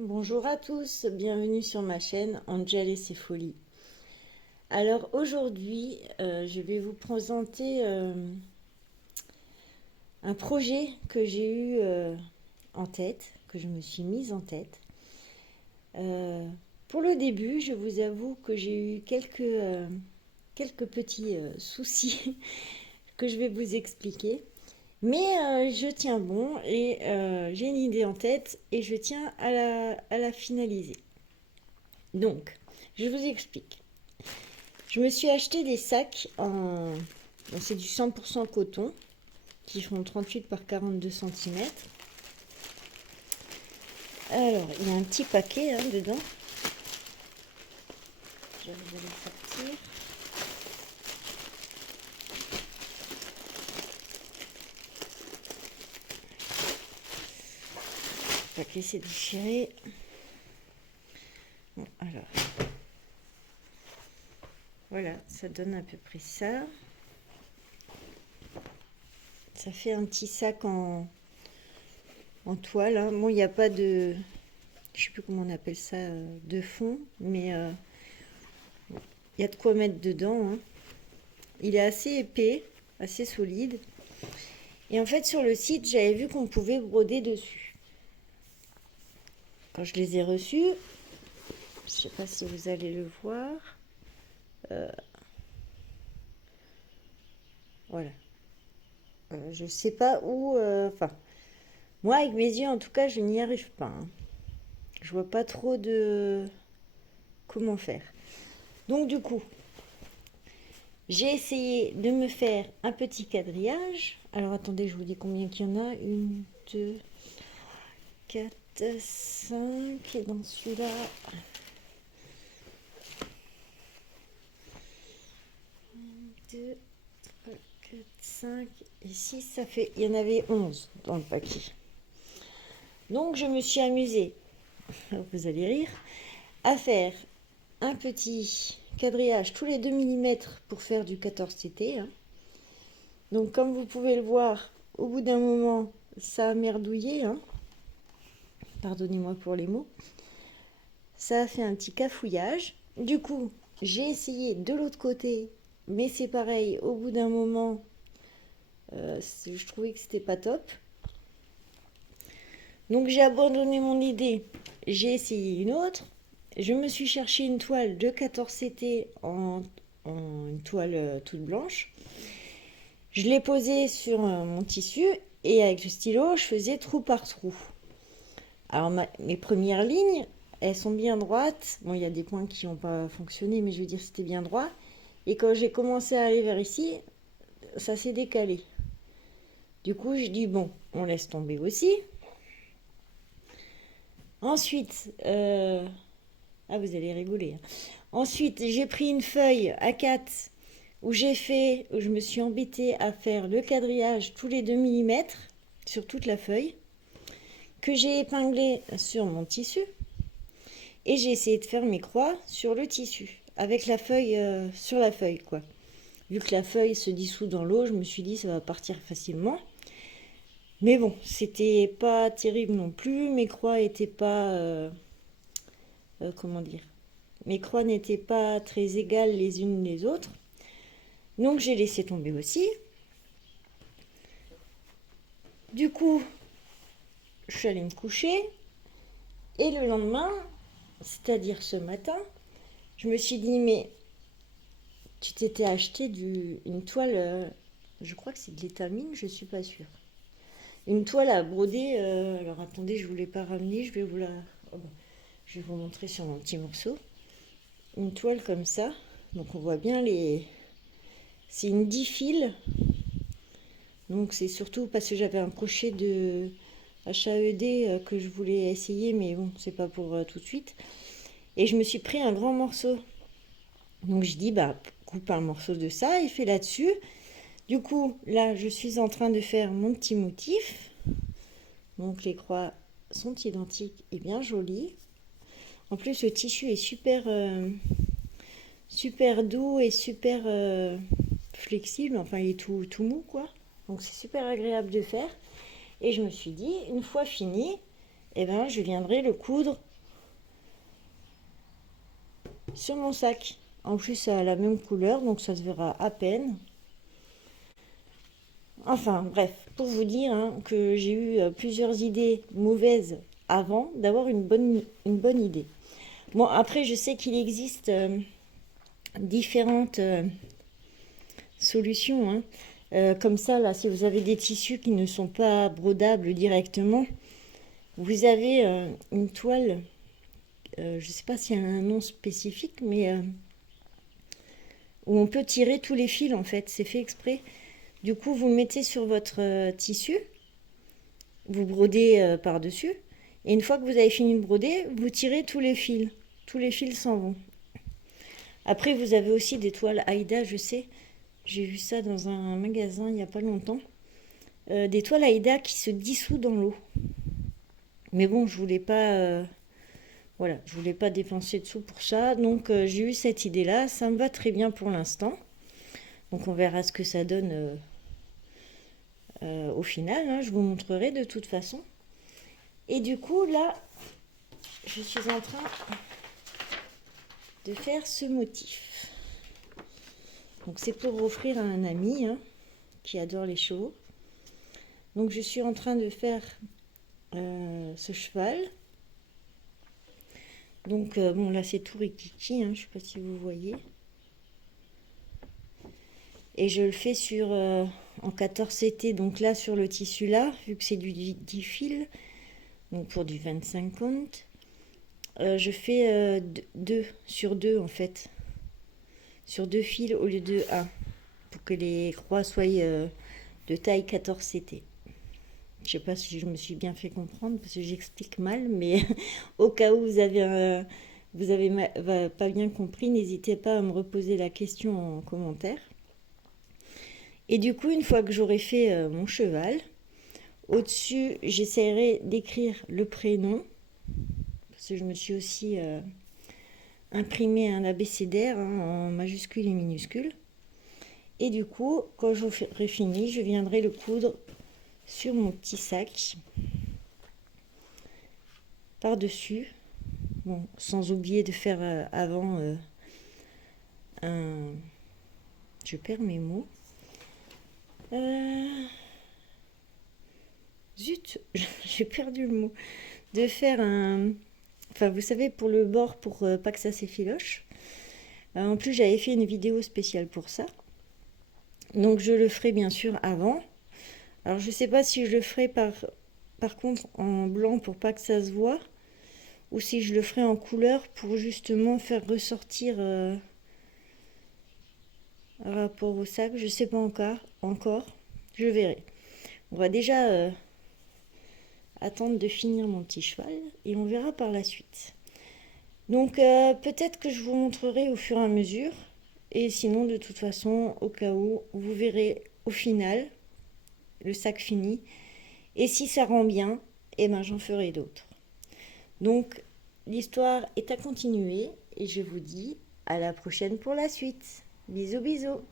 Bonjour à tous, bienvenue sur ma chaîne Angel et ses folies. Alors aujourd'hui, je vais vous présenter un projet que j'ai eu en tête, que je me suis mise en tête. Pour le début, je vous avoue que j'ai eu quelques petits soucis que je vais vous expliquer. Mais je tiens bon et j'ai une idée en tête et je tiens à la finaliser. Donc, je vous explique. Je me suis acheté des sacs en... bon, c'est du 100% coton qui font 38 par 42 cm. Alors, il y a un petit paquet dedans. J'arrive à le sortir. Le paquet s'est déchiré. Bon, alors. Voilà, ça donne à peu près ça. Ça fait un petit sac en toile. Bon, il n'y a pas de... je sais plus comment on appelle ça, de fond, mais il y a de quoi mettre dedans. Il est assez épais, assez solide. Et en fait, sur le site, j'avais vu qu'on pouvait broder dessus. Quand je les ai reçus, je ne sais pas si vous allez le voir. Voilà. Je ne sais pas où... Enfin, moi, avec mes yeux, en tout cas, je n'y arrive pas. Je vois pas trop de... comment faire. Donc, du coup, j'ai essayé de me faire un petit quadrillage. Alors, attendez, je vous dis combien qu'il y en a. 1, 2, 4, 5. Et dans celui-là... 2, 3, 4, 5 et 6, ça fait... il y en avait 11 dans le paquet. Donc, je me suis amusée, vous allez rire, à faire un petit quadrillage tous les 2 mm pour faire du 14 CT. Donc, comme vous pouvez le voir, au bout d'un moment, ça a merdouillé. Pardonnez-moi pour les mots. Ça a fait un petit cafouillage. Du coup, j'ai essayé de l'autre côté, mais c'est pareil, au bout d'un moment, je trouvais que c'était pas top. Donc j'ai abandonné mon idée, j'ai essayé une autre. Je me suis cherché une toile de 14 CT en une toile toute blanche. Je l'ai posée sur mon tissu et avec le stylo, je faisais trou par trou. Alors mes premières lignes, elles sont bien droites. Bon, il y a des points qui n'ont pas fonctionné, mais je veux dire c'était bien droit. Et quand j'ai commencé à aller vers ici, ça s'est décalé. Du coup, je dis bon, on laisse tomber aussi. Ensuite, ah, vous allez rigoler. Ensuite, j'ai pris une feuille A4 où je me suis embêtée à faire le quadrillage tous les 2 mm sur toute la feuille, que j'ai épinglé sur mon tissu, et j'ai essayé de faire mes croix sur le tissu, avec la feuille sur la feuille, quoi. Vu que la feuille se dissout dans l'eau, je me suis dit ça va partir facilement. Mais bon, c'était pas terrible non plus. Mes croix étaient pas... comment dire, mes croix n'étaient pas très égales les unes les autres. Donc j'ai laissé tomber aussi. Du coup, je suis allée me coucher. Et le lendemain, c'est-à-dire ce matin, je me suis dit, mais tu t'étais acheté une toile, je crois que c'est de l'étamine, je ne suis pas sûre. Une toile à broder, alors attendez, je ne vous l'ai pas ramenée, je vais vous la... oh ben, je vais vous montrer sur mon petit morceau. Une toile comme ça, donc on voit bien les... c'est une 10 fils, donc c'est surtout parce que j'avais un crochet de HAED que je voulais essayer, mais bon, c'est pas pour tout de suite. Et je me suis pris un grand morceau. Donc je dis, bah, coupe un morceau de ça et fais là-dessus. Du coup, là, je suis en train de faire mon petit motif. Donc les croix sont identiques et bien jolies. En plus, le tissu est super doux et super flexible. Enfin, il est tout mou, quoi. Donc c'est super agréable de faire. Et je me suis dit, une fois fini, eh ben, je viendrai le coudre sur mon sac. En plus, ça a la même couleur, donc ça se verra à peine. Enfin, bref, pour vous dire hein, que j'ai eu plusieurs idées mauvaises avant d'avoir une bonne idée. Bon, après, je sais qu'il existe différentes solutions. Hein. Comme ça, là, si vous avez des tissus qui ne sont pas brodables directement, vous avez une toile, je ne sais pas s'il y a un nom spécifique, mais où on peut tirer tous les fils, en fait. C'est fait exprès. Du coup, vous le mettez sur votre tissu, vous brodez par-dessus, et une fois que vous avez fini de broder, vous tirez tous les fils. Tous les fils s'en vont. Après, vous avez aussi des toiles Aïda, je sais. J'ai vu ça dans un magasin il n'y a pas longtemps. Des toiles Aïda qui se dissouent dans l'eau. Mais bon, je voulais pas, voilà, je voulais pas dépenser de sous pour ça. Donc j'ai eu cette idée-là. Ça me va très bien pour l'instant. Donc on verra ce que ça donne au final. Hein, je vous montrerai de toute façon. Et du coup, là, je suis en train de faire ce motif. Donc c'est pour offrir à un ami hein, qui adore les chevaux. Donc je suis en train de faire ce cheval. Donc bon là c'est tout rikiki, hein, je ne sais pas si vous voyez. Et je le fais sur en 14 CT, donc là sur le tissu là, vu que c'est du 10 fils, donc pour du 25-50, je fais 2 sur 2 en fait, sur 2 fils au lieu de 1, pour que les croix soient de taille 14 CT. Je sais pas si je me suis bien fait comprendre parce que j'explique mal, mais au cas où vous avez pas bien compris, n'hésitez pas à me reposer la question en commentaire. Et du coup, une fois que j'aurai fait mon cheval, au-dessus, j'essaierai d'écrire le prénom parce que je me suis aussi imprimé un abécédaire hein, en majuscules et minuscules. Et du coup, quand j'aurai fini, je viendrai le coudre sur mon petit sac par-dessus, bon, sans oublier de faire avant un... Je perds mes mots. Zut, j'ai perdu le mot. De faire un... Enfin, vous savez, pour le bord, pour pas que ça s'effiloche. En plus, j'avais fait une vidéo spéciale pour ça. Donc, je le ferai bien sûr avant. Alors, je sais pas si je le ferai par contre en blanc pour pas que ça se voit. Ou si je le ferai en couleur pour justement faire ressortir rapport au sac. Je sais pas encore. Je verrai. On va déjà attendre de finir mon petit cheval et on verra par la suite. Donc peut-être que je vous montrerai au fur et à mesure. Et sinon, de toute façon, au cas où, vous verrez au final le sac fini. Et si ça rend bien, eh ben, j'en ferai d'autres. Donc, l'histoire est à continuer et je vous dis à la prochaine pour la suite. Bisous, bisous.